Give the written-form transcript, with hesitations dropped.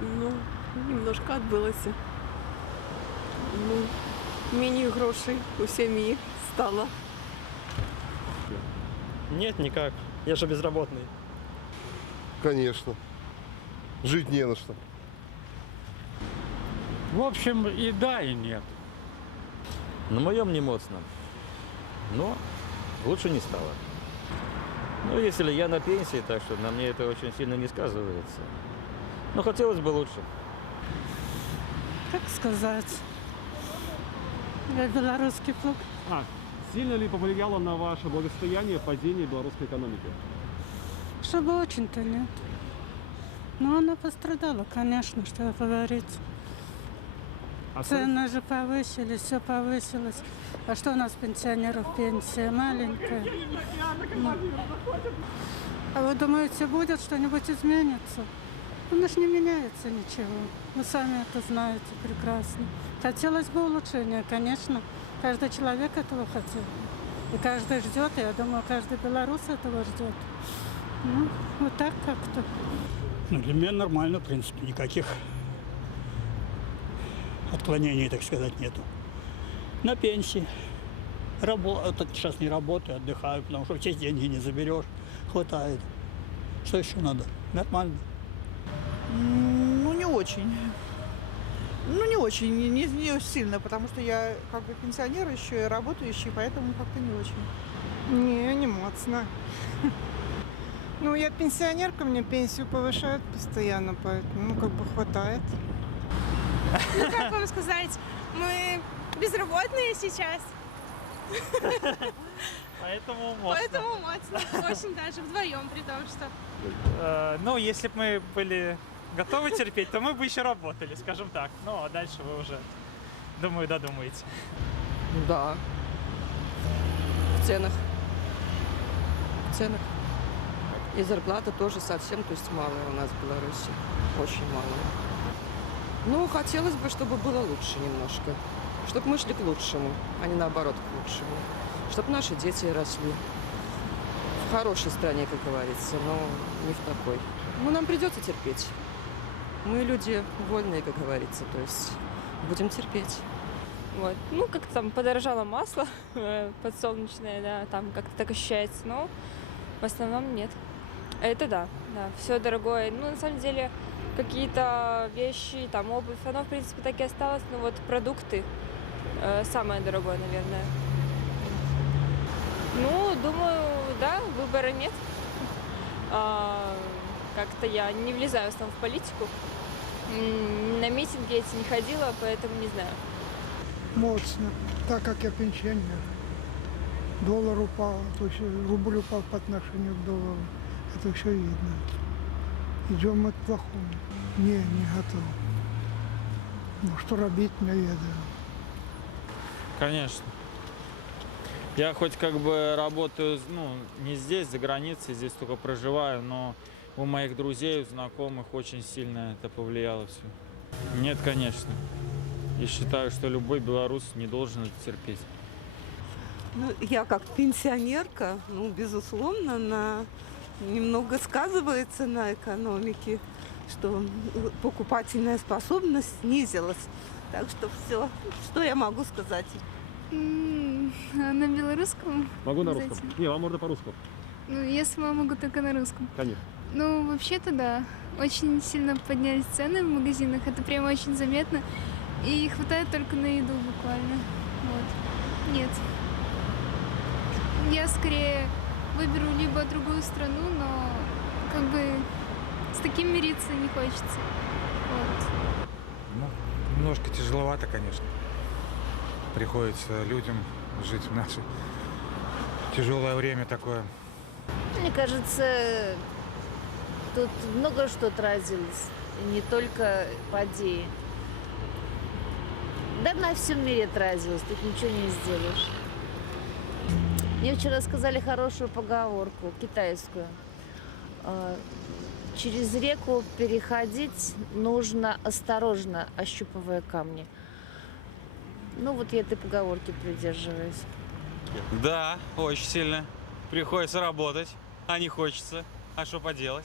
Ну, немножко отбылося. Ну, менее грошей у семьи стало. Нет, никак. Я же безработный. Конечно. Жить не на что. В общем, и да, и нет. На моем не моцном. Но лучше не стало. Ну, если я на пенсии, так что на мне это очень сильно не сказывается. Но хотелось бы лучше. Как сказать? Я белорусский флаг. Сильно ли повлияло на ваше благосостояние падение белорусской экономики? Чтобы очень-то нет. Но она пострадала, конечно, что говорить. Цены же повысились, все повысилось. А что у нас пенсионеров? Пенсия маленькая. Ну. А вы думаете, будет что-нибудь изменится? У нас не меняется ничего. Вы сами это знаете прекрасно. Хотелось бы улучшения, конечно. Каждый человек этого хотел. И каждый ждет, я думаю, каждый белорус этого ждет. Ну, вот так как-то. Ну, для меня нормально, в принципе, никаких отклонений, так сказать, нету. На пенсии. Сейчас не работаю, отдыхаю, потому что все деньги не заберешь. Хватает. Что еще надо? Нормально. Ну, не очень. Ну, не очень, не сильно, потому что я как бы пенсионер еще и работающий, поэтому как-то не очень. Не моцно. Ну, я пенсионерка, мне пенсию повышают постоянно, поэтому, как бы хватает. Ну, как вам сказать, мы безработные сейчас. Поэтому моцно. Поэтому моцно. Очень даже вдвоем, при том, что... Ну, если бы мы были готовы терпеть, то мы бы еще работали, скажем так. Ну, а дальше вы уже, думаю, додумаете. Да. В ценах. И зарплата тоже совсем, то есть малая у нас в Беларуси. Очень малая. Ну, хотелось бы, чтобы было лучше немножко. Чтобы мы шли к лучшему, а не наоборот к лучшему. Чтобы наши дети росли. В хорошей стране, как говорится, но не в такой. Ну, нам придется терпеть. Мы люди вольные, как говорится, то есть будем терпеть. Вот. Ну, как-то там подорожало масло подсолнечное, да, там как-то так ощущается, но в основном нет. Это да, все дорогое. Ну, на самом деле, какие-то вещи, там, обувь, оно, в принципе, так и осталось, но вот продукты самое дорогое, наверное. Ну, думаю, да, выбора нет. Как-то я не влезаю в основном в политику. На митинги эти не ходила, поэтому не знаю. Моцно, так как я пенсионер. Доллар упал, то есть рубль упал по отношению к доллару. Это все видно. Идем мы к плохому. Не готов. Ну, что робить, не ведаю. Конечно. Я хоть как бы работаю, ну, не здесь, за границей, здесь только проживаю, но у моих друзей, у знакомых очень сильно это повлияло все. Нет, конечно. И считаю, что любой белорус не должен это терпеть. Ну, я как пенсионерка, ну, безусловно, немного сказывается на экономике, что покупательная способность снизилась. Так что все, что я могу сказать? На белорусском? Могу на русском. Не, вам можно по-русски. Ну, я сама могу только на русском. Конечно. Ну, вообще-то да. Очень сильно поднялись цены в магазинах. Это прямо очень заметно. И хватает только на еду буквально. Вот. Нет. Я скорее выберу либо другую страну, но как бы с таким мириться не хочется. Вот. Ну, немножко тяжеловато, конечно. Приходится людям жить в наше тяжелое время такое. Мне кажется, тут много что тратилось, не только подеи. Да на всем мире тратилось, тут ничего не сделаешь. Мне вчера сказали хорошую поговорку, китайскую. Через реку переходить нужно осторожно, ощупывая камни. Ну вот я этой поговорки придерживаюсь. Да, очень сильно. Приходится работать, а не хочется. А что поделать?